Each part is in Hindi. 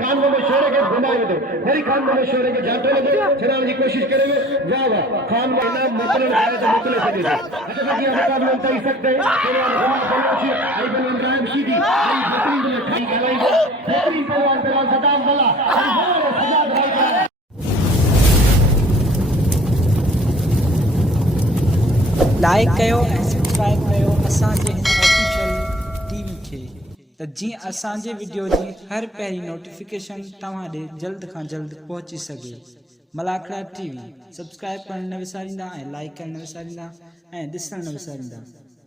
खान में मशहूर के घुमाए थे मेरी खान में मशहूर के जाते लगे चलाने की कोशिश करेंगे वाह वाह खान में ना मतलब आया तो मतलब से दे अच्छा कि हम काम में तय सकते हैं चलो घुमा बलोची आई बल इब्राहिम सीधी आई बकरी में खाई गलाई बकरी पहलवान सदाम वाला सजाद भाई लाइक कयो ऐं सब्सक्राइब कयो असांजे हिन ऑफिशियल टीवी खे त जीअं असांजे वीडियो जी हर पहिरीं नोटिफिकेशन तव्हां ॾे जल्द खां जल्द पहुची सघे। मलाखड़ा टीवी सब्सक्राइब करण न विसारींदा ऐं लाइक करण न विसारींदा ऐं ॾिसण न विसारींदा।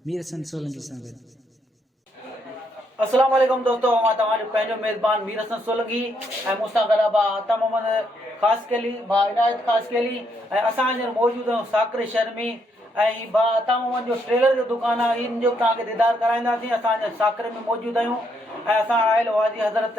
मीर हसन सोलंकी सां गॾु। अस्सलाम वालेकुम दोस्तों, मां तव्हांजो पंहिंजो मेज़बान मीर हसन सोलंकी ऐं मूंसां गॾु भा अता मोहम्मद ख़ासि केली भा इनायत ख़ासि केली ऐं असां हींअर मौजूदु आहियूं साकरे शहर में ऐं भा अता मोहम्मद जो ट्रेलर जो दुकानु आहे इन जो तव्हांखे दीदार कराईंदासीं। असां साकरे में मौजूदु आहियूं ऐं असां आयल हुआसीं हज़रत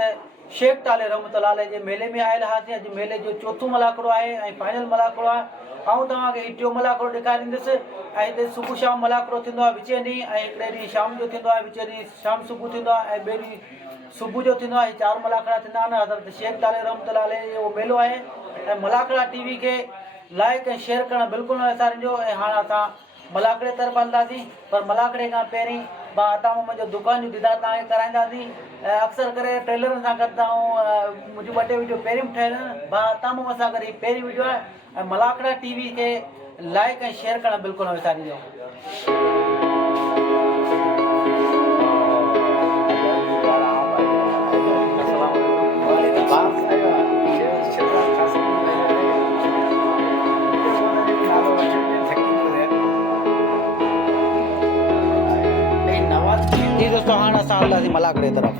शेख ताले रहमतुल्लाह अलैह जे मेले में आयल हुआसीं। अॼु मेले जो चोथों मलाखड़ो आहे ऐं फाइनल मलाखड़ो आहे। आऊं तव्हांखे टियों मलाखड़ो ॾेखारींदुसि ऐं हिते सुबुह शाम मलाखड़ो थींदो आहे विच ॾींहुं ऐं हिकिड़े ॾींहुं शाम जो थींदो आहे, विच ॾींहुं शाम सुबुह थींदो आहे ऐं ॿिए ॾींहुं सुबुह जो थींदो आहे। 4 मलाखड़ा थींदा आहिनि। हज़रत शेख ताले रहमतुल्लाह अलैह जो मेलो आहे ऐं मलाखड़ा टीवी खे लाइक ऐं शेयर करणु बिल्कुलु न विसारिजो। ऐं हाणे असां मलाखड़े तरफ़ हलंदासीं, पर मलाखड़े खां पहिरीं भा अता मोहम्मद जो दुकान जो दीदार तव्हांखे कराईंदासीं। ऐं अक्सर करे ट्रेलरनि सां गॾु मुंहिंजूं 2 टे वीडियो पहिरियों ठहियल आहिनि। भा अता मोहम्मद सां गॾु ही पहिरीं वीडियो आहे ऐं मलाखड़ा टीवी खे लाइक ऐं शेयर करणु बिल्कुलु न विसारिजो। जी दोस्तों, हाणे असां हलंदासीं मलाखड़े तरफ़।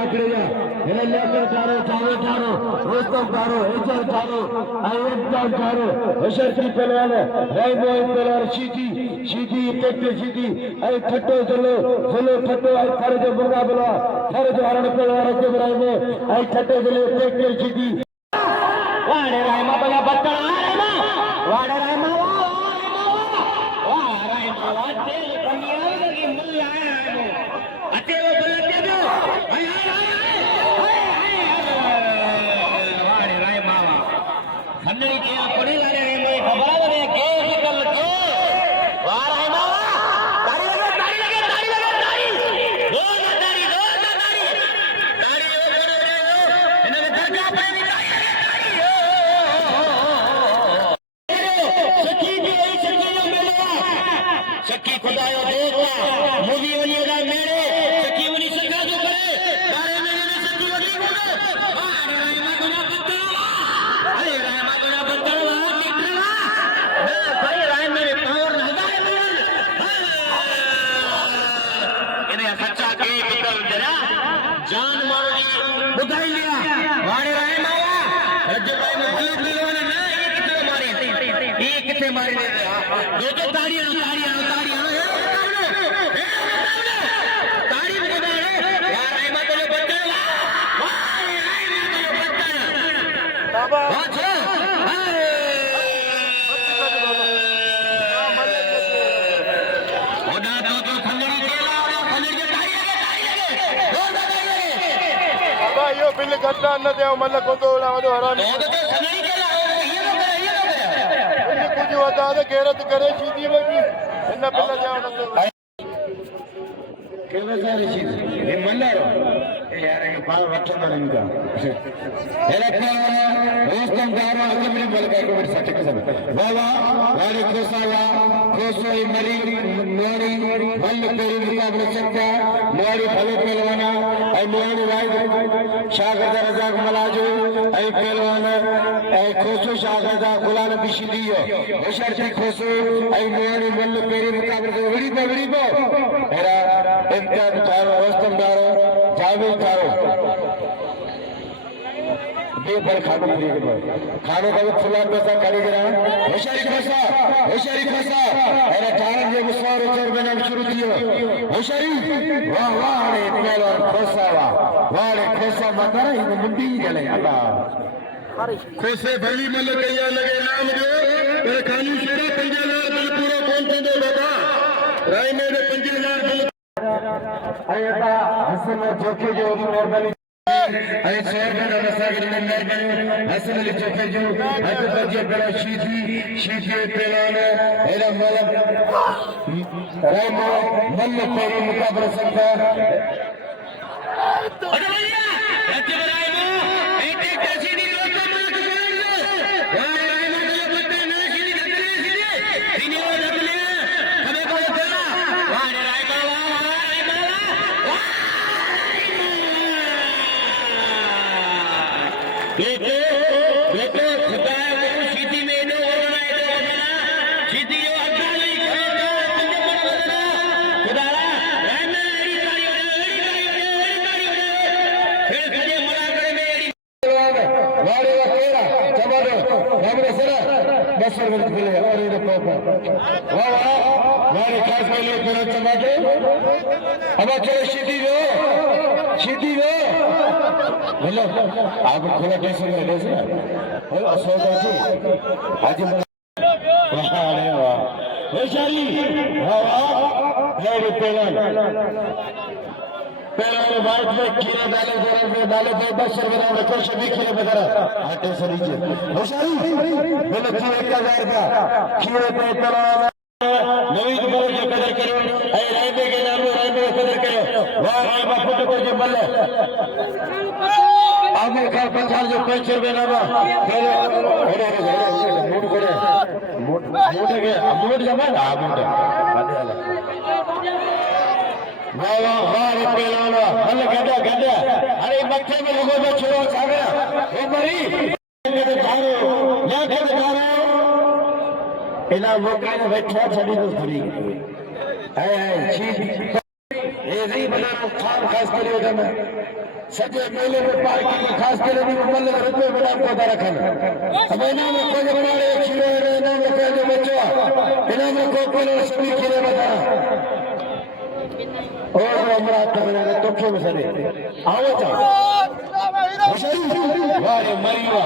Melakreda हिन लेकर ठारो चावे ठारो रोस्तम ठारो एजल ठारो एजान ठारो हशरती पहलवान राइबो पहलवान शीधी टेक्टर शीधी ऐ ठट्टो चलो ठट्टो ऐ थारे जो मुकाबला थारे जो हरण पहलवान के राइबो ऐ ठट्टो चलो टेक्टर शीधी वाड़े रायमा बना बत्ता वाड़े रायमा तेल कमिया लगी मुल्ला अते वो बोलते दो वाड़े रायमा खन्नड़ी के कोड़ी लारे रे मैं खबर है के निकल के वाह रायमा ताड़ी लगे दो ताड़ी वो करो इन्हें दरगाह पे भी सखी खुदायो देखा मूवी वनिएगा मेरे सखी वनी सका जो करे तारे मेरे सखी वनी करे अरे रामा बना बत्तरवा निकलवा भाई राय मेरे पावर लगाए इन्हें सच्चा के निकल जरा जान मारो बुधाई लिया वाड़े राय माया रज भाई में गलत मिलवाने ना ये कितने मारे दो ताड़ियां बिल घटना न दे मन को वॾो हरामी कुझु वधारे गैरत करे सीधी में बि हिन बिल जा केवे सारी चीज ये मल्लारो यार ये बाल वठंदा रहंदा रोस्तम दारा अकबरी मलका को मेरे साथी कसम बाबा वाले खोसावा खोसोई मरी मोरी बल तेरी मुकाबले सकता मोरी भले पहलवाना ऐ मोरी राय शागर्द रजाक मलाजो ऐ पहलवान ऐ खोसो शागर्द गुलाम बिशिदियो होशियार खोसो ऐ मोरी बल तेरी मुकाबले वड़ी बो एरा इम्तियाज ठारो रोस्तम दारो जावेद ठारो बेबल खानो खानो का फुला पैसा कारीगर होशियारी फसा अरे ठारण जे मुसार चर में नाम शुरू कियो होशियारी वाह वाह रे पहलवान फसा वाह रे फसा माता रे मुंडी गले अल्लाह खोसे भली मल कया लगे नाम जो तेरे खाली शेरा पंजाब बिल पूरा कौन दे बाबा राय मेरे पंजाब अयता हसन जोखे जो मेहरबानी अय सोहर मसाजिद में मेहरबानी हसन अली जोखे जो हज बजे बड़ा शीधी पहलवान एरा मलक रायमो मन तेरे मुकाबले सकता अरे भैया हज रायमो ऐटे कैसी लोग मलक करेंगे रायमो को पता ना सीधी सीधी रबले हमें को बोला वाह रायमो बेटे खुदा को सीधी में नो सीधी जो अड्डा नहीं करेगा खुदा रहना एड़ी फिर कदे मना करे मेरी वाड़े केरा चमाडो हमरे सरा बसर वर्ग मिले और ये पापा वाह वाह वाड़े खास मिले फिर चमाडो अब चलो सीधी जो हेलो आप खुला कैसे में कैसे हेलो असोदा जी आज वाह अरे वाह वैशाली वाह है पहलवान बाइक में खीरे डाले दो 10 रुपए में रखो सभी खीरे वगैरह आटे से नीचे वैशाली मैंने खीरे का खीरे पे पहलवान नवीद को जो कदर करो ऐ रायबे के नाम रायबे को कदर करो वाह राय बापू को जो बल्ले आगे का 50 जो 5 रुपए ना मोट जमा ना मोट वाह वाह वाह रे पहलवान हल गड्ढा अरे मक्खे में लोगों को छोड़ो सागरा ओ मरी या के धारो इना मौका ने बैठा छड़ी तो खड़ी है छी तेजी बनाना खान खास करे होता है सजे मेले में पार्टी में खास करे भी मल्ल रुपए बना पौधा रखना अब इनाम को जो बना रहे खीरे इनाम को जो बच्चा इनाम को कोई सभी खीरे बता और हमरा तगड़े तो क्यों सरे आओ जाओ वारे मरिया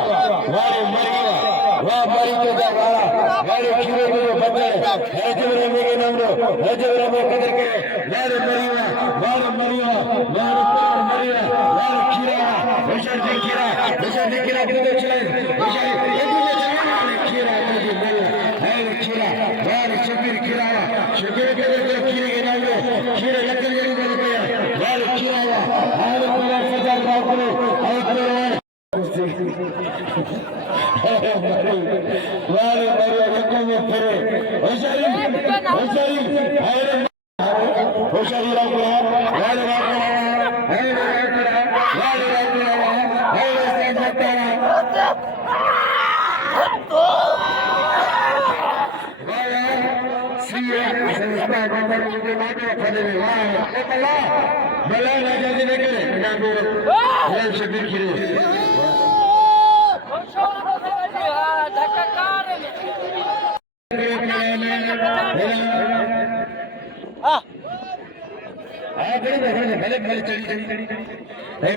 वाह मरी के जा वारे खीरे में बच्चे हजरे में के नाम रो हजरे में कदर के वारे मरिया वारे खीरा बशर जी खीरा के तो चले बशर ये भी चले खीरा जी मरिया है खीरा वारे शबीर खीरा शबीर के तो खीरे के नाम रो खीरे लकड़ी जड़ी बोल के वारे खीरा हर पूरा सजा बाबू और वारे रखो में फिरे होशियारी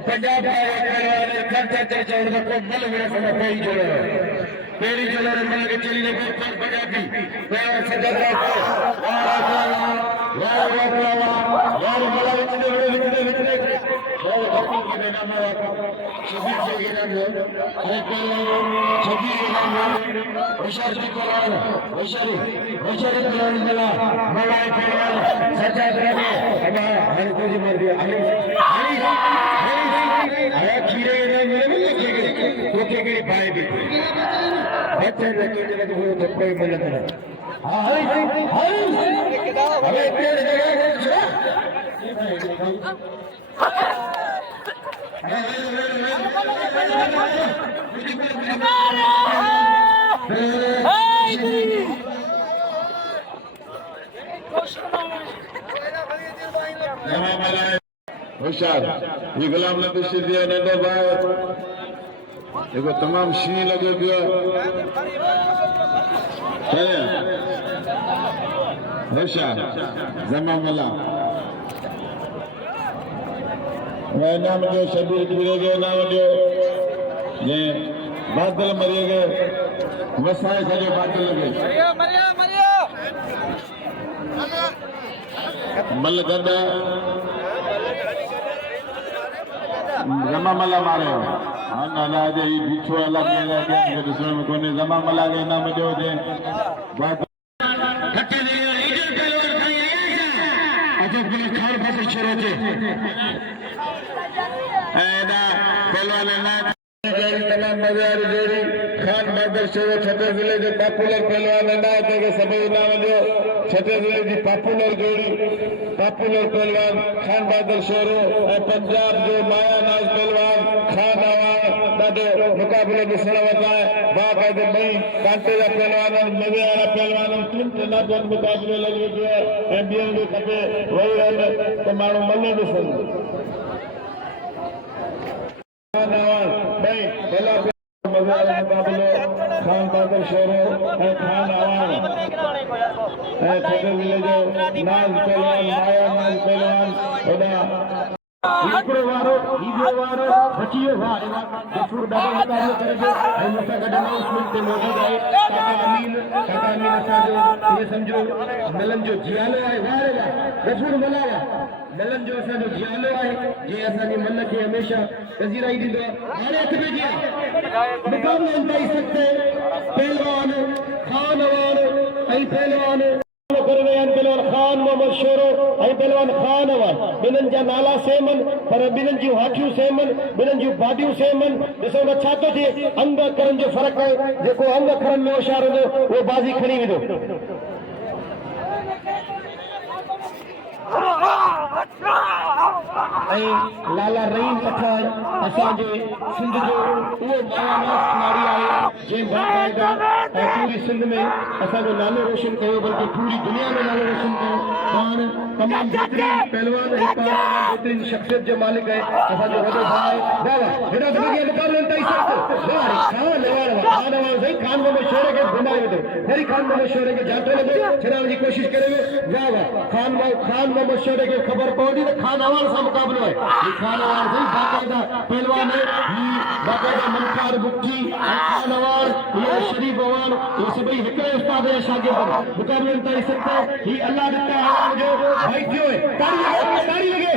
पंजाब पेरी चलो मल के चली ने पंजाबी कोई मदद होशियार ये गुलाम नबी सिद्धिया नंढो भाई देखो तमाम शी लगे पियो होशियार जमा मला मैं नाम जो शबीर गिरे गए नाम जो ये बादल मरे गए वसाए सजे बादल लगे मल गदा जमा मला मारे नाला जे बिछो अलग लगे दुसरे में कोने जमा मला के नाम जो दे बात खट्टे दे लीडर पहलवान खाई अच्छा पुलिस खान फसे छोरे थे ऐना पहलवान ना तमाम मजार जोड़ी खान बहादुर शोर छत्तीसगढ़ जिले के पॉपुलर पहलवान ना के सभी नाम जो छत्तीसगढ़ की पॉपुलर जोड़ी पॉपुलर पहलवान खान बहादुर शोर और पंजाब जो माया नाज पहलवान खान ॾाढो मुक़ाबिलो ॾिसण वटा है बाक़ायदे ॿई कांटे जा पहलवान मवे वारा पहलवान टिन टिना मुक़ाबिलो लॻे पियो आहे ऐं ॿियनि खे खपे वही आहिनि त माण्हू मले ॾिसनि खान बहादुर शोर ऐं खान आवान ऐं छत्तीसगढ़ जिले जो नाज़ पहलवान माया नाज़ पहलवान होॾा हिकिड़ो वारो ईदो वारो बचियो वारे जसूर ॾाढो मुक़ाबिलो करे पियो ऐं मूंसां गॾु अनाउंसमेंट ते मौजूदु आहे काका अमीन असांजो इहे सम्झो मिलन जो जियालो आहे वारे जसूर मलाया मिलन जो असांजो जियालो आहे जीअं असांजी मन खे हमेशह पज़ीराई ॾींदो आहे हाणे हथ में जीअं मुक़ाबिलो इंतहाई सख़्तु पहलवान खान अवान ऐं पहलवान करे विया आहिनि पहलवान खान मोहम्मद शोरो ऐं पहलवान खान अवान ॿिन्हिनि जा नाला सेम आहिनि पर ॿिन्हिनि जूं हाथियूं सेम आहिनि ॿिन्हिनि जूं बाडियूं सेम आहिनि ॾिसो न छा थो थिए अंग अखरनि जो फ़र्क़ु आहे जेको अंग अखरनि में होशियार हूंदो उहो बाज़ी खणी वेंदो ऐं लाला रहीम पठान असांजे सिंध जो उहो माया नाज़ खिलाड़ी आहे जे बाकायदा पूरी सिंध में असांजो नालो रोशन कयो, बल्कि पूरी दुनिया में नालो रोशन कयो। पाण तमाम बेहतरीन पहलवान है, तमाम बेहतरीन शख्सियत जो मालिक है असांजो वॾो भाउ। वाह वाह, हेॾा दॿिया मुक़ाबले ताईं सख़्त वाह खान अवार्ड सही खान मोहम्मद शोरे खे घुमाए वेठो, वरी खान मोहम्मद शोरे खे जातो लॻो छॾाइण जी कोशिश करे। वाह वाह, खान मोहम्मद शोरे खे ख़बर पवंदी त खान अवार्ड सां मुक़ाबलो आहे। ही खान अवार्ड सही बाकायदा पहलवान है, ही बाकायदा मनकार मुफ्ती खान अवार्ड, ये शरीफ अवार्ड, ये सभई हिकिड़े उस्ताद जा शागिर्द मुक़ाबले ताईं सख़्त। ही अल्लाह ॾिता अवार्ड जो भाई थियो है, ताड़ी लगे।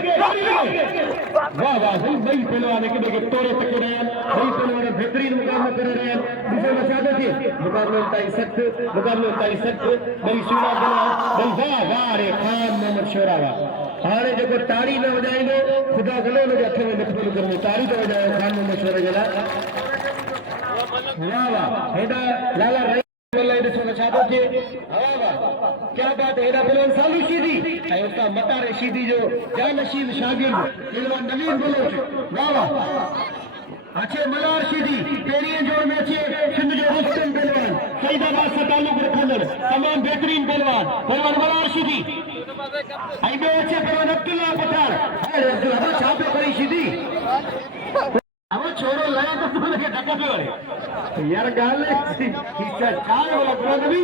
वाह वाह, सही ॿई पहलवान हिक ॿिए खे तोड़े टके रहिया आहिनि, ॿई पहलवान बेहतरीन मुक़ाबलो करे रहिया आहिनि। ॾिसो न छा थो थिए, मुक़ाबले ताईं सख़्त, ॿई सुहिणा पहलवान। वाह वाह रे खान मोहम्मद शोरा वाह। हाणे जेको ताड़ी न वॼाईंदो ख़ुदा गलो हुनजे हथ में मिठो करनो, ताड़ी त वॼायो खान मोहम्मद शोरे जे लाइ। वाह वाह, हेॾा लाला रही ॾिसो न छा थो थिए। वाह वाह, क्या बात है। हेॾा पहलवान सालू शीदी ऐं उस्ताद मतारे शीदी जो जानशीन शागिर्द पहलवान नवीन बलोच। वाह वाह, अचे मलार शीदी पहिरीं जोड़ में अचे सिंध जो रुस्तम पहलवान, सईदाबाद सां तालुक रखंदड़ तमाम बेहतरीन पहलवान मलार शीदी। ऐं ॿियो अचे पहलवान अब्दुल्ला पठान। अब्दुल्ला छा पियो करी शीदी, अब छोड़ो लगे तो तुम लगे धक्का पे वड़े यार गाल हिस्सा चाय वाला ब्रांड भी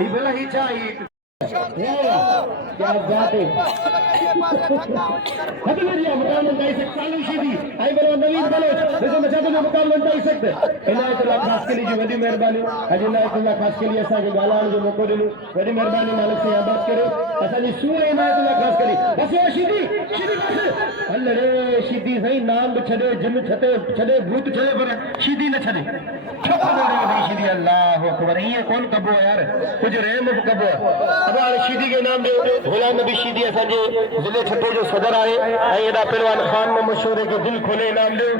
ही बोला ही चाय। क्या बात है, हटने दिया मुकाबला नहीं सकता सालू शीदी आई बोलो नवीन बलोच। देखो मैं चाहता हूं मुकाबला नहीं सकते। इनायतुल्लाह खास के लिए जो वडी मेहरबानी, अज इनायतुल्लाह खास के लिए असा के गालान जो मौको दिलो, वडी मेहरबानी मालिक से बात करे असा जी सूर इनायतुल्लाह खास करी। बस वो शीदी बस अल्लाह रे शीदी सही नाम छड़े जिन छड़े भूत छड़े पर शीदी न छड़े शीदी। अल्लाह अकबर, ये कौन कबो यार, कुछ रहम कबो। अब शीदी के नाम जो गुलाम नबी शीदी असांजे जिले छठे जो सदर आहे ऐं एॾा पहलवान खान मोहम्मद शोरे के दिल खोले इनाम ॾियो।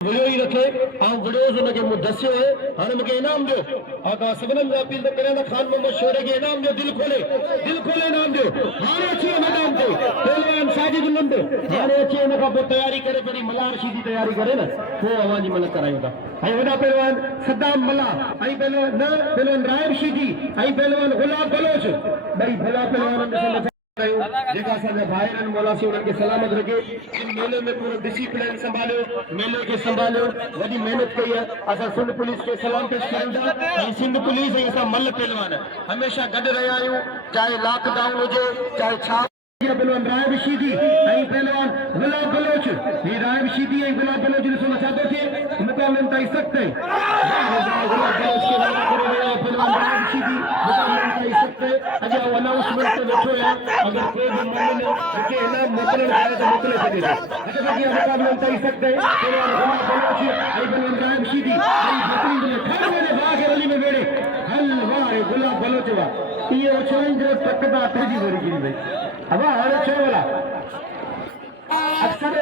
वीडियो ही रखे ऐं वीडियोज़ हुनखे मूं दसियो है, हाणे मूंखे इनाम ॾियो। ऐं तव्हां सभिनीनि खां अपील थो करियां त खान मोहम्मद शोरे खे इनाम ॾियो, दिल खोले इनाम ॾियो। हाणे अची मैदान ते पहलवान साजिद लंड, हाणे अची हिन खां पोइ तयारी करे पहिरीं मलार शीदी तयारी करे न, पोइ अवां जी मलक करायूं था। ऐं वॾा पहलवान सद्दाम मला ऐं पहलवान रायब शीदी ऐं पहलवान गुलाब बलोच, ॿई भला पहलवान जेका असांजा भाइर आहिनि, मौला से उन्हनि खे सलामत रखे। इन मेले में पूरो डिसिप्लिन संभालियो, मेले खे संभालियो, वॾी महिनत कई आहे। असां सिंध पुलिस खे सलाम पेश कयूं था ऐं सिंध पुलिस ऐं असां मल पहलवान हमेशह गॾु रहिया आहियूं, चाहे लॉकडाउन हुजे चाहे छा। पहलवान रायब शीदी ऐं पहलवान गुलाब बलोच, ही रायब शीदी ऐं गुलाब बलोच ॾिसो न छा थो थिए, मुक़ाबलनि ताईं सख़्त है। गुलाब बलोच खे वाला करे रहिया पहलवान रायब शीदी, मुक़ाबलनि ताईं सख़्त है। अॼु अनाउंसमेंट ते वेठो है, अगर कोई भी मामले मूंखे इनाम मोकिलणु चाहे त मोकिले सघे थो। मुक़ाबलनि ताईं सख़्त है। पहलवान गुलाब बलोच ऐं पहलवान रायब शीदी ऐं बेहतरीन खड़ मेरे भाउ खे रली में वेड़े हल वाह गुलाब बलोच वाह। इहे उछलनि जो टक त हथ जी भरी गिरी वई। अब हाणे छो वाला अक्सर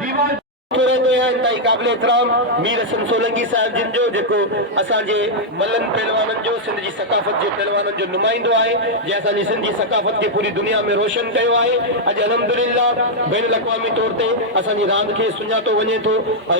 दीवार रहंदे आहिनि ताईं क़ाबिल एतिराम मीर हसन सोलंकी साहिब जिन जो जेको असांजे मल्लन पहलवाननि जो सिंध जी सकाफ़त जे पहलवाननि जो नुमाइंदो आहे, जंहिं असांजी सिंध जी सकाफ़त खे पूरी दुनिया में रोशन कयो आहे। अॼु अल्हम्दुलिल्लाह बैन अल-अक़वामी तौर ते असांजी रांदि खे सुञातो वञे थो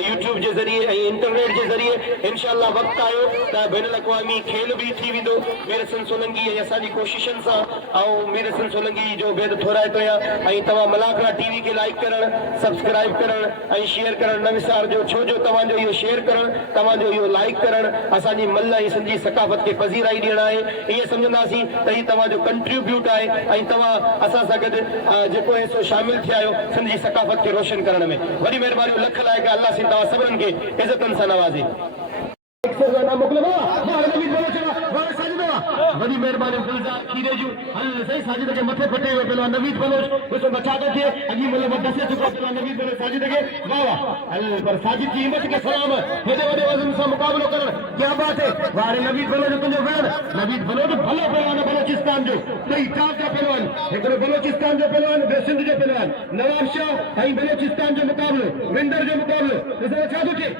यूट्यूब जे ज़रिए ऐं इंटरनेट जे ज़रिए। इंशाअल्लाह वक़्तु आयो त बैन अल-अक़वामी खेल बि थी वेंदो मीर हसन सोलंकी ऐं असांजी कोशिशनि सां। ऐं मीर हसन सोलंकी जो बेद थोराइतो आहियां ऐं तव्हां मलाकरा टीवी खे लाइक करणु, सब्सक्राइब करणु ऐं शेयर करणु न विसारजो, छो जो तव्हांजो इहो शेयर करणु, तव्हांजो इहो लाइक करणु असांजी मल ऐं सिंधी सकाफ़त खे पज़ीराई ॾियणु आहे। ईअं सम्झंदासीं त हीउ तव्हांजो कंट्रीब्यूट आहे ऐं तव्हां असां सां गॾु जेको आहे सो शामिल थिया आहियो सिंधी सकाफ़त खे रोशन करण में। वॾी महिरबानी लख लाइ कि अल्लाह सिंह तव्हां सभिनीनि खे इज़तनि सां नवाज़े। वॾी महिरबानी गुलज़ार खीरे जूं हल सही साजिद खे मथे फटे वियो पहलवान नवीद बलोच। ॾिसो न छा थो थिए, अॼु मतलब दसे चुको पहलवान नवीद बलोच साजिद खे वाह वाह हल, पर साजिद जी हिम्मत खे सलाम, हेॾे वॾे वज़न सां मुक़ाबलो करणु क्या बात है। वाह नवीद बलोच तुंहिंजो भेण नवीद बलोच भलो पहलवान बलोचिस्तान जो, ॿई टॉप जा पहलवान, हिकिड़ो बलोचिस्तान जो पहलवान ॿियो सिंध जो पहलवान। नवाब शाह ऐं बलोचिस्तान जो मुक़ाबलो, विंदर जो मुक़ाबलो। ॾिसो छा थो थिए,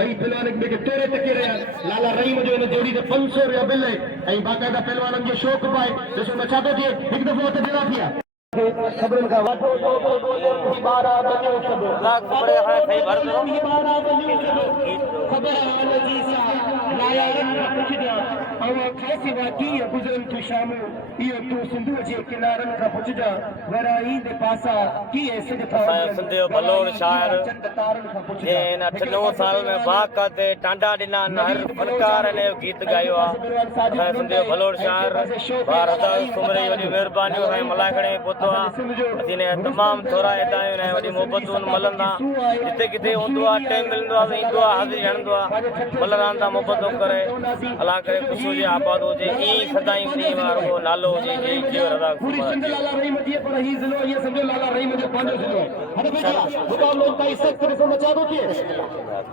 ॿई पहलवान हिक ॿिए खे तोड़े टके रहिया। लाला रहीम जो हिन जोड़ी ते 500 रुपया बिल ऐं बाक़ाइदा पहलवाननि जो शौक़ पाए। ॾिसो न छा थो थिए, हिकु दफ़ो हथ जहिड़ा थिया। खबरन का वठो तो बोले 12 बजे सब लाख बड़े है सही भर दो 12 बजे खबर आने जी सा लाया कुछ दिया और खासी वाकी गुजरन तू शाम ये तू सिंधु जे किनारन का पुछ जा वराई दे पासा की ऐसे था सिंधियो भलोड़ शायर चंद तारन का पुछ जे इन 8-9 साल में बाका ते टांडा डिना हर फनकार ने गीत गायो आ सिंधियो भलोड़ शायर भारत सुमरे वडी मेहरबानी है मलाखणे पोतो आ जिने तमाम थोरा हिदायूं ने वडी मोहब्बतूं मलंदा जिते किते हुंदो आ टाइम मिलंदो आ इंदो आ हाज़िर हणंदो आ मलरांदा मोहब्बतों करे अल्लाह करे खुश हुजे आबाद हुजे ई सदाई नी वारो नालो हुजे जे जीव रज़ा पूरी सिंध लाला रही मती पर ही जिलो ये समझो लाला रही मती पांचो जिलो हटे बेटा मुकाबलो ताई सख्त तरह से मचा दो के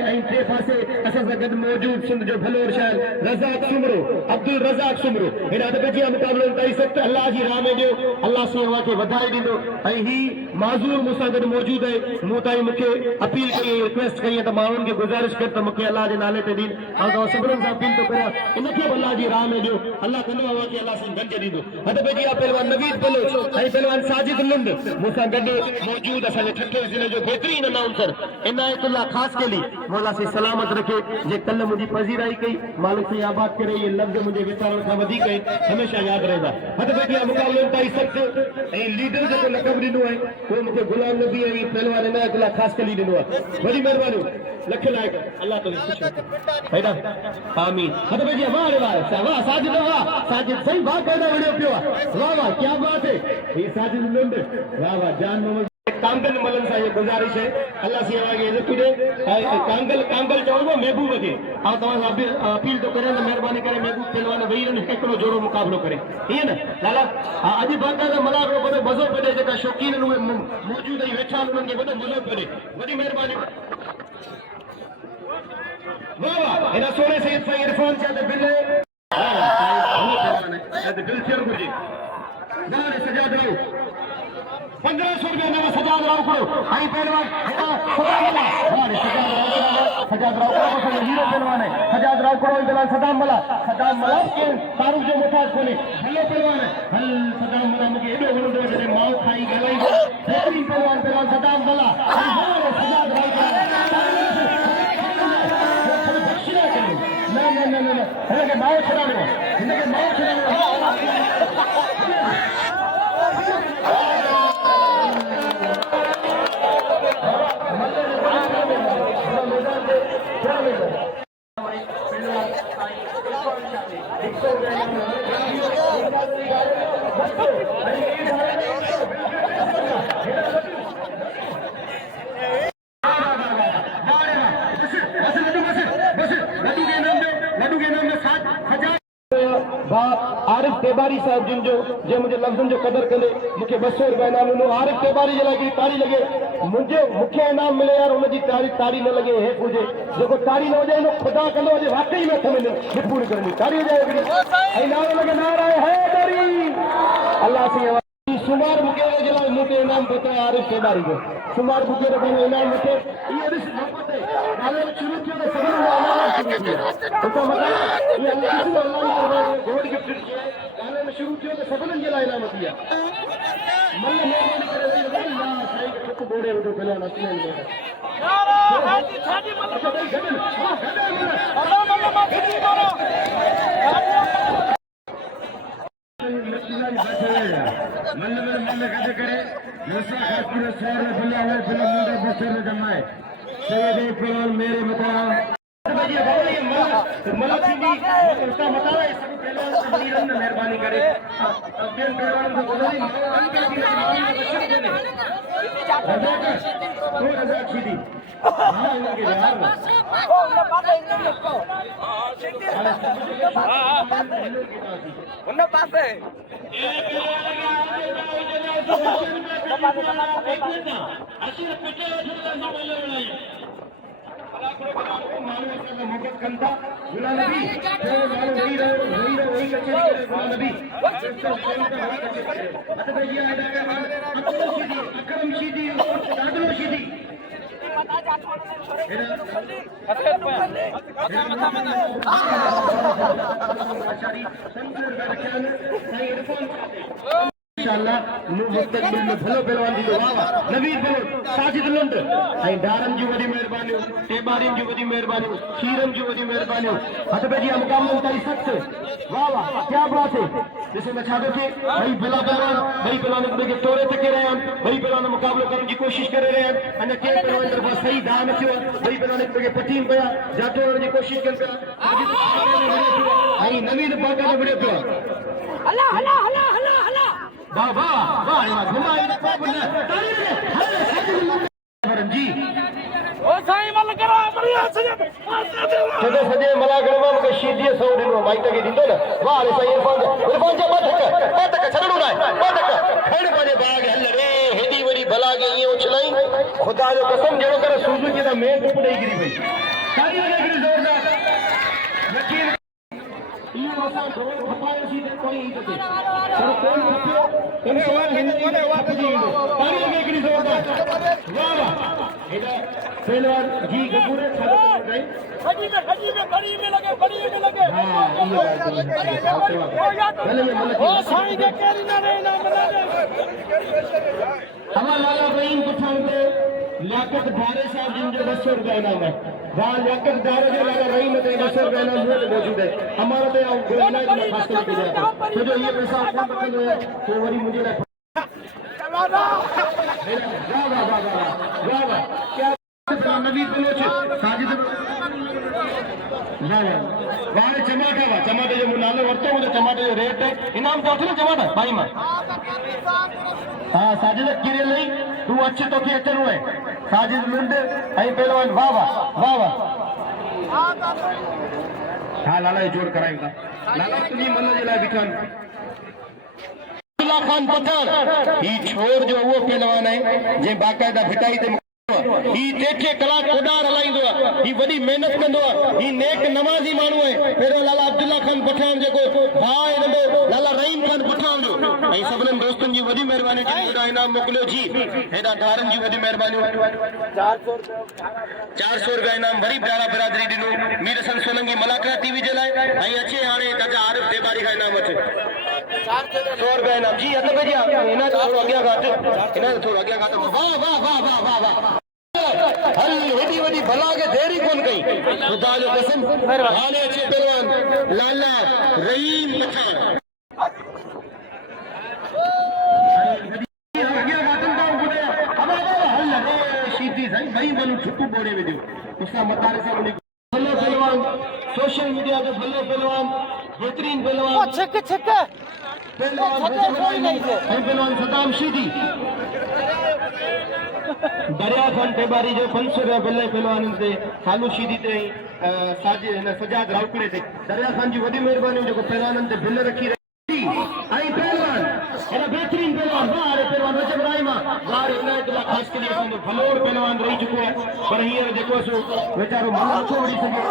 ऐं टे पासे असां सां गॾु मौजूद सिंध जो भलोर शायर रज़ाक सुमरो अब्दुल रज़ाक सुमरो हेॾा त बेटिया मुकाबलो ताई सख्त अल्लाह जी राह में ॾियो अल्लाह सेवा खे वधाए ॾींदो ऐं ही माज़ूर मूंसां गॾु मौजूद आहे मूं ताईं मूंखे अपील कई रिक्वेस्ट कई त माण्हुनि खे गुज़ारिश कर त मूंखे अल्लाह जे नाले ते ॾीन ऐं तव्हां सभिनीनि सां अपील थो करियां इनखे अल्लाह जी राह में ॾियो अल्लाह कंदो आहे कि अल्लाह सां गंज ॾींदो हथ बेटिया पहलवान नवीद बलोच ऐं पहलवान साजिद लुंड मूंसां गॾु मौजूद असांजे ठठे ज़िले जो बहितरीन अनाउंसर इनायतुल्लाह ख़ास केली मौला से सलामत रखे जे कल मुझी पजीराई कई मालिक से आबाद करे ये लफ्ज़ मुझे विचारण खां वधीक हमेशा याद रहंदा हथ बेटिया मुकाबले ताईं सख्त ऐं लीडर जो लक़ब ॾिनो आहे वो मुझे गुलाम नबी ऐं पहलवान इनायतुल्लाह ख़ास केली ॾिनो आहे वॾी महिरबानी लख लाइक अल्लाह तो खुश हैदा आमीन हथ बेटिया वाह रे वाह साजिद सही बात कहना वीडियो पियो वाह वाह क्या बात है ये साजिद लुंड वाह वाह जान मोहम्मद कांगल मलन सां ये गुजारिश है अल्लाह से आगे इज्जत दे कांगल चवबो महबूब के आ तवा अपील तो करे मेहरबानी करे महबूब पहलवान वही ने एकड़ो जोड़ो मुकाबलो करे ये ना लाला अज बाका का मलाक रो बड़ो मजो पड़े जेका शौकीन मौजूद है वेठा उनन के बड़ो मजो पड़े बड़ी मेहरबानी वाह वाह एना सोने से इरफान इरफान चाहते बिल्ले दिल से गुरजी दारे सजा दो 1500 रुपया नवा सजाद राव करो आई पहलवान सजाद राव करो हीरो पहलवान है सजाद राव करो पहलवान सदाम मला के तारुफ जो मुताज कोने हेलो पहलवान है हल सदाम मला मुके एडो वणंदो जने माउ खाई गलाई बेहतरीन पहलवान सदाम मला सजाद राव ना हिनखे माउ छॾाइणो हिनखे माउ छॾाइणो आरिफ तेबारी साहब जिन जो जे मुझे लफ्ज़न जो कदर करे मुझे 200 रुपया इनाम ॾिनो आरिफ तेबारी जे लाइ ताड़ी लगे मुझे मुख्य इनाम मिले यार उनकी ताड़ी न लगे हेठि हुजे जेको ताड़ी न हुजे नो खुदा कंदो हुजे वाकई में थो मिले पूरी करनी ताड़ी हुजे ऐं नारो लगे नारा है हैदरी अल्लाह से सुमार मुके जे लाइ मुझे इनाम पतो है आरिफ तेबारी जो सुमार मुके जो इनाम मुझे ये ॾिस मोहब्बत है नालो शुरू थियो त सभिनी जो इसका मतलब ये अल्लाह की अल्लाह की गॉड गिफ्ट गाने में शुरू थियो त सभिनी जे लाइ इनाम दिया मल्ल मेहरबानी करे अल्लाह सही के को बोड़े उठो पहले नचने में नारा हाजी छाजी मल्ल अल्लाह मल्ल मा खड़ी मारो मल्ल कदे करे नसा खातिर सवार में बिल्ला है बिल्ला मुंडा बसर में जमाए सैयद पहलवान मेरे मता भैया बाबा ये मल्ल सीधी उसका मतलब है सब पहलवान से नीरन मेहरबानी करे अब बेन पहलवान को बोली अंकल की मेहरबानी बचन देने रज़ाक सीधी हां इनके यार ओ ना पासे उन पासे मोहब्बत कंदा गुलाम नबी वही नबी अकरम शीदी दादलो शीदी इंशाअल्लाह मुस्तकबिल में भलो पहलवान दी वाह वाह नवीद भलो साजिद लुंड ऐं डारन जी वडी मेहरबानियूं टेबारिन जी वडी मेहरबानियूं शीरन जी वडी मेहरबानियूं हथ पे जी मुकाबलो ताई सख्त वाह वाह क्या बात है जैसे मैं छादो के भाई भला पहलवान भाई पहलवान के तोरे तके रहे हैं भाई पहलवान मुकाबलो करने की कोशिश करे रहे हैं अने के पहलवान तरफ सही दान थियो भाई पहलवान के पटीन पया जातो की कोशिश कर पिया आई नवीद बागा जो बड़े पिया हला हला हला हला हला वाह वाह वाह घुमाई ना बाबू ने ताली दे जी ओ साईं मल करा बढ़िया सजे जदों सजे मलागणमा के शीदीअ सौ ॾिनो माइक खे ॾींदो न वाह रे साईं इरफान जा बदक छॾणो न आहे बदक खण पंहिंजे भाउ खे हल रे हेॾी वॾी भला खे ईअं उछलाई ख़ुदा जो कसम जहिड़ो करे सूज़ जी त मेन टुप ॾेई गिरी पई ताली वॼे हिकिड़ी ज़ोरदार यकीन इहो असां ढोल खपायोसीं त कोई ईद ते पर कोई खपियो इंसान हिन में वापसी ईंदो ताली वॼे हिकिड़ी ज़ोरदार वाह वाह हेॾा पहलवान जी गपूर छाड़ो गए खजी में बड़ी में लगे हां इहो ओ साईं के केरी ना रे ना मिला दे हमारा लाला रहीम पुछाण ते लियाकत धारे साहब जिन जो 200 रुपया इनाम है वहाँ लियाकत धारे जो लाला रहीम ते 200 रुपया इनाम मौजूद है हमारा तो यहाँ गोलना में खास करके दिया तो जो ये पैसा आपको रखल है तो वरी मुझे ना वाह क्या नबी बलोच साजिद वाह चमाटा जो नालो वरतो मुझे चमाटे जो रेट है इनाम तो अथी चमाटा भाई मां हाँ साजिद किरे लई तू अच्छे तो के अचनो है साजिद लुंड ऐं पहलवान वाह वाह वाह वाह हाँ लाला ये जोड़ करायूं था लाला तुझी मन जे लाइ बिठान अब्दुल्ला खान पठान ही छोर जो वो पहलवान है जे बाकायदा भिटाई ते ही टे कलाक उडार हलाईंदो आहे ही वॾी महिनत कंदो आहे ही नेक नमाज़ी माण्हू आहे पहिरियों लाला अब्दुल्ला खान पठान जेको भाउ आहे नंढो लाला रहीम खान पठान जो ऐं सभिनीनि दोस्तनि जी वॾी महिरबानी हेॾा इनाम मोकिलियो जी हेॾा धारनि जी वॾी महिरबानियूं 400 रुपया इनाम वरी प्यारा बिरादरी ॾिनो मीर हसन सोलंकी मलाकरा टीवी जे लाइ ऐं अचे हाणे दादा आरिफ टेबारी खां इनाम अचे 100 रुपया इनाम जी हथ पे जी हिन थोरो अॻियां खां वाह वाह वाह वाह वाह वाह हल हेॾी वॾी भला के देरी कोन कई ख़ुदा जो कसम हाणे अचे पहलवान लाला रहीम पठान सोशल मीडिया जो भलो पहलवान बेहतरीन पहलवान पहलवान सदाम शीदी दरिया खान टेबारी जो 500 रुपया बिल पहलवान ते फालू शीदी ते साजे सजाद राउकड़े ते दरिया खान जी वॾी महिरबानी जो पहलवान ते बिल रखी आई पहलवान एना बेहतरीन पहलवान वारे पहलवान रजब राइमा वारे इनायत ला खास के लिए भलोर पहलवान रही चुको है पर हींअर जेको सो वेचारो मन नथो वड़ी सके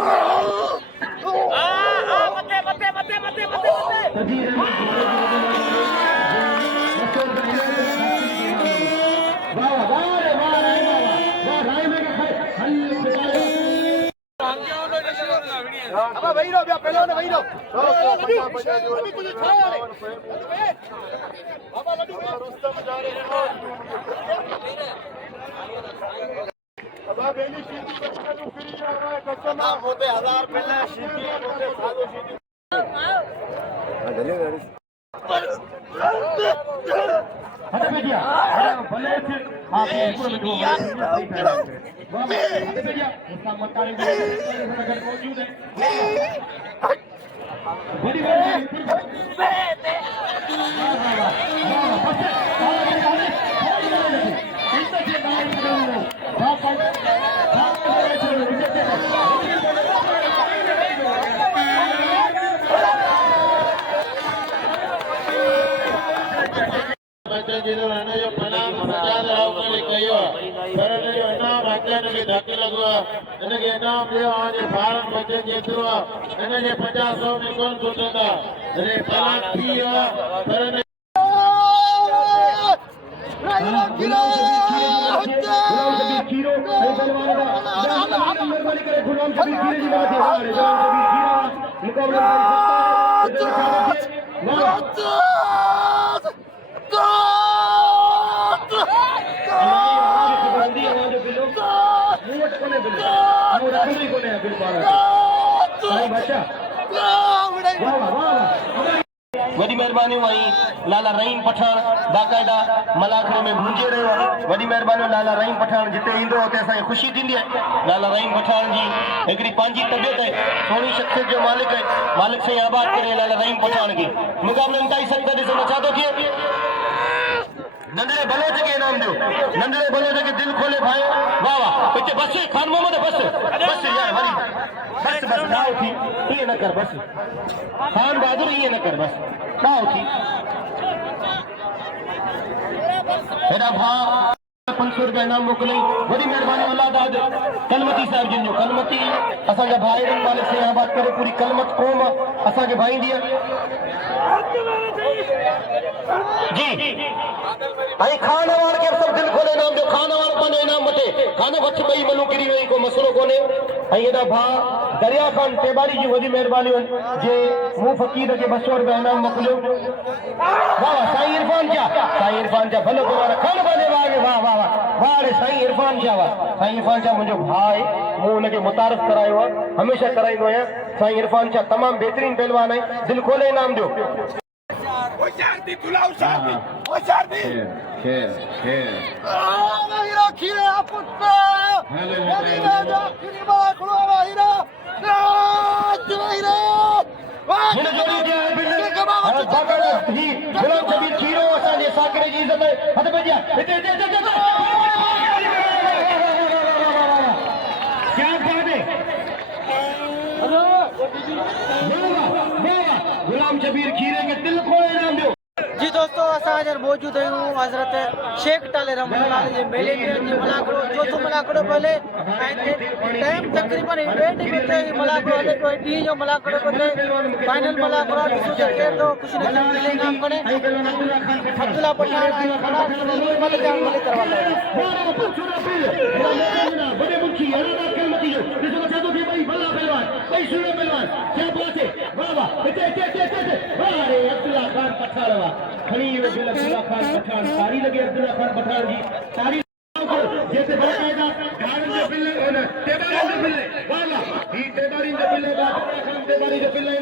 साईं बच्चा वाह वाह वॾी महिरबानी भाई लाला रहीम पठान बाक़ाइदा मलाखड़े में गूंजे रहियो आहे। वॾी महिरबानी लाला रहीम पठान जिते ईंदो हुते असांखे ख़ुशी थींदी आहे। लाला रहीम पठान जी हिकिड़ी पंहिंजी तबियत आहे, सोणी शख़्सियत जो मालिक आहे। मालिक साईं आबाद करे लाला रहीम पठान खे मुक़ाबले ताईं संगत ॾिसो छा थो थिए। नंढड़े बलोच के इनाम दो, नंढड़े बलोच के दिल खोले भाई। वाह वाह पिछे बस खान मोहम्मद बस बस यार वरी बस बस ना उठी ये न कर बस खान बहादुर ये न कर बस ना उठी मेरा भा 500 रुपया इनाम मोकिलियो। वॾी महिरबानी अल्लाह दाद कलमती साहिब जिन जो कलमती असांजा भाई मालिक से आबाद करे पूरी कलमत कौम असांखे भाईंदी जी। ऐं खान वार खे सभु दिलि खोले इनाम ॾियो। खान वार पंहिंजो इनाम वठे, खान वठ ॿई मनू किरी वई को मसइलो कोन्हे। ऐं हेॾा भाउ दरिया खान टेबारी जी वॾी महिरबानी जे मूं फ़क़ीर खे 200 रुपया इनाम मोकिलियो। वाह वाह साईं इरफान जा भलो गुवार खान पंहिंजे भाउ खे वाह वाह वाह वाह रे साईं इरफान जा वाह साईं इरफान जा मुंहिंजो भाउ आहे, मूं हुनखे मुतारिफ़ करायो आहे, हमेशह कराईंदो आहियां। साईं इरफान जा तमामु बहितरीन पहलवान आहे, दिलि खोले इनाम ॾियो। गुलाम शबीर खीरे के दिल को इनाम दो। जी दोस्तों असां हींअर मौजूद आहियूं हज़रत शेख टाले रहमतुल्लाह जे मेले में। मलाखड़ो चोथों मलाखड़ो पहले टाइम तकरीबन 1.5 मिनट मलाखड़ो हले पियो। ॾींहं जो मलाखड़ो पहले फाइनल मलाखड़ो ॾिसो त केरु थो कुझु न कुझु मिले इनाम खणे। अब्दुल्ला पठान मले करवाला खड़ी अब्दुल्ला खान पठान तारी लगे। अब्दुल्ला खान पठान जी तारी जैसे बाकायदा गार्डन जो बिल है टेबारी जो बिल है वाला ही टेबारी जो बिल है खान टेबारी जो बिल है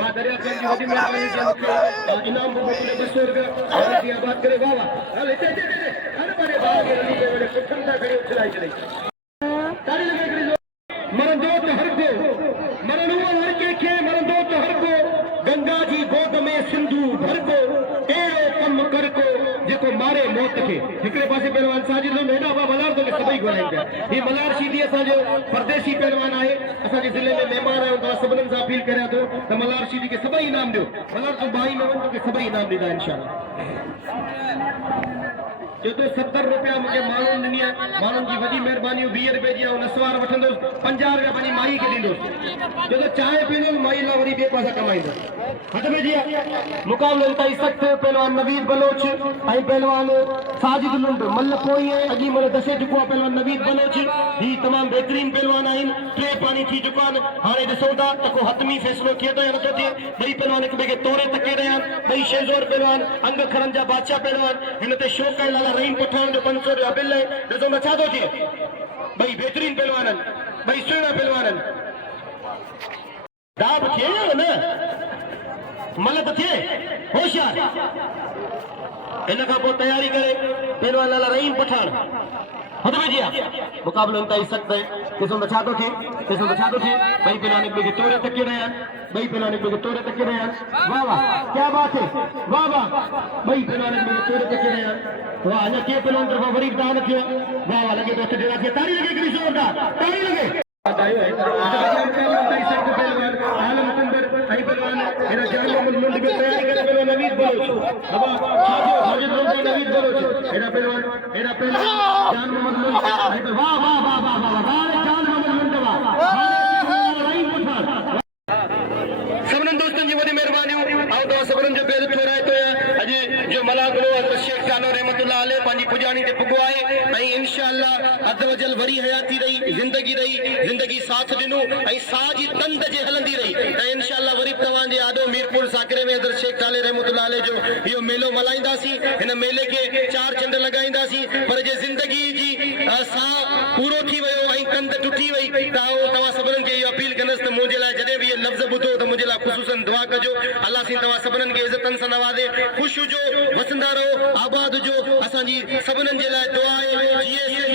बा दरिया खान जी वडी मेहरबानी के इनाम को मोकले 200 रुपया और की बात करे वाला हले ते हर बड़े भाग के लिए बड़े कुठंदा करे चलाई तारी लगे करी मरण दो तो हर को मरण हुआ हर के मरण दो तो हर को गंगा जी गोद में सिंधु भर को एड़ो कम कर को जेको मारे मौत के हिकड़े पासे पहलवान साजिद जो हेडा बा मलार तो सभई घुराई पिया। ये मलार सीधी असा जो परदेसी पहलवान आहे, असा के जिले में मेहमान आयो तो सबनन से अपील करया तो मलार सीधी के सभई इनाम दियो। मलार तो भाई में वञो के सभई इनाम दीदा इंशाअल्लाह। जो तो 70 रुपया मुझे मालूम नहीं है, मालूम की वही मेहरबानी 20 रुपए जी नसवार वठंदो 50 रुपया पंहिंजी माई के दींदो। जो तो चाय पींदो माई ला वरी बे पासा कमाईंदो। हट में जी मुकाबले ताई सख्त पहलवान नवीद बलोच आई पहलवान साजिद लुंड मल कोई है अजी मल दसे चुको पहलवान नवीद बलोच ही तमाम बेहतरीन पहलवान आइन। टे पानी थी चुकान हाने ॾिसो था त को हतमी फैसलो किए तो या नथो थिए। ॿई पहलवान हिक ॿिए खे तोड़े तके रहिया आहिनि। ॿई शेज़ोर पहलवान अंग खरन जा बादशाह पहलवान हिन ते शौक़ आहे लाला रहीम पठान जो 500 रुपया बिल है। ॾिसो न छा थो थिए। ॿई बेहतरीन पहलवान आहिनि, ॿई सुहिणा पहलवान आहिनि। दाब थिए न मलत थिए होशियार इन खां पोइ तयारी करे पहलवान लाला रहीम पठान हद में जिया मुकाबलो इंतहाई सख्त है। ॾिसो त छा थो थिए, ॾिसो त छा थो थिए। ॿई पहलवान हिक ॿिए खे तोड़े तके रहिया आहिनि, ॿई पहलवान हिक ॿिए खे तोड़े तके रहिया आहिनि। वाह वाह क्या बात है, वाह वाह ॿई पहलवान हिक ॿिए खे तोड़े तके रहिया आहिनि। वाह अञा के पहलवान तरफ़ा वरी दान कयो। वाह वाह लॻे थो अठ ॾेरा खे ताड़ी लॻे हिकिड़ी ज़ोरदार ताड़ी लॻे। सबनन दोस्तन जी वडी मेहरबानी आओ तो सबनन जो बेद थोराए तो अज जो मलागलो हज़रत शेख टालो रहमतुल्लाह अलैह पांजी पुजानी ते पुगो आहे ऐं इंशाअल्लाह अद वजल वरी हयाती रही जिंदगी साथ दिनो ऐं साजी तंद जे हलंदी रही ऐं इंशाअल्लाह वरी तवां जे आडो मीरपुर साकरे में हज़रत शेख टाले रहमतुल्लाह अलैह जो यो मेलो मल्हाईंदासीं। हिन मेले के 4 चंड लगाईंदासीं पर जे जिंदगी जी सा पूरो थी वयो ऐं तंद टुटी थी वई त तव्हां सभिनीनि खे इहो अपील कंदुसि त मुंहिंजे लाइ जॾहिं बि इहे लफ़्ज़ ॿुधो त मुंहिंजे लाइ ख़ुशूसन दुआ कजो। अलाह साईं तव्हां सभिनीनि खे इज़तनि सां नवाज़े, ख़ुशि हुजो, वसंदा रहो, आबाद हुजो। असांजी सभिनीनि जे लाइ दुआ आहे।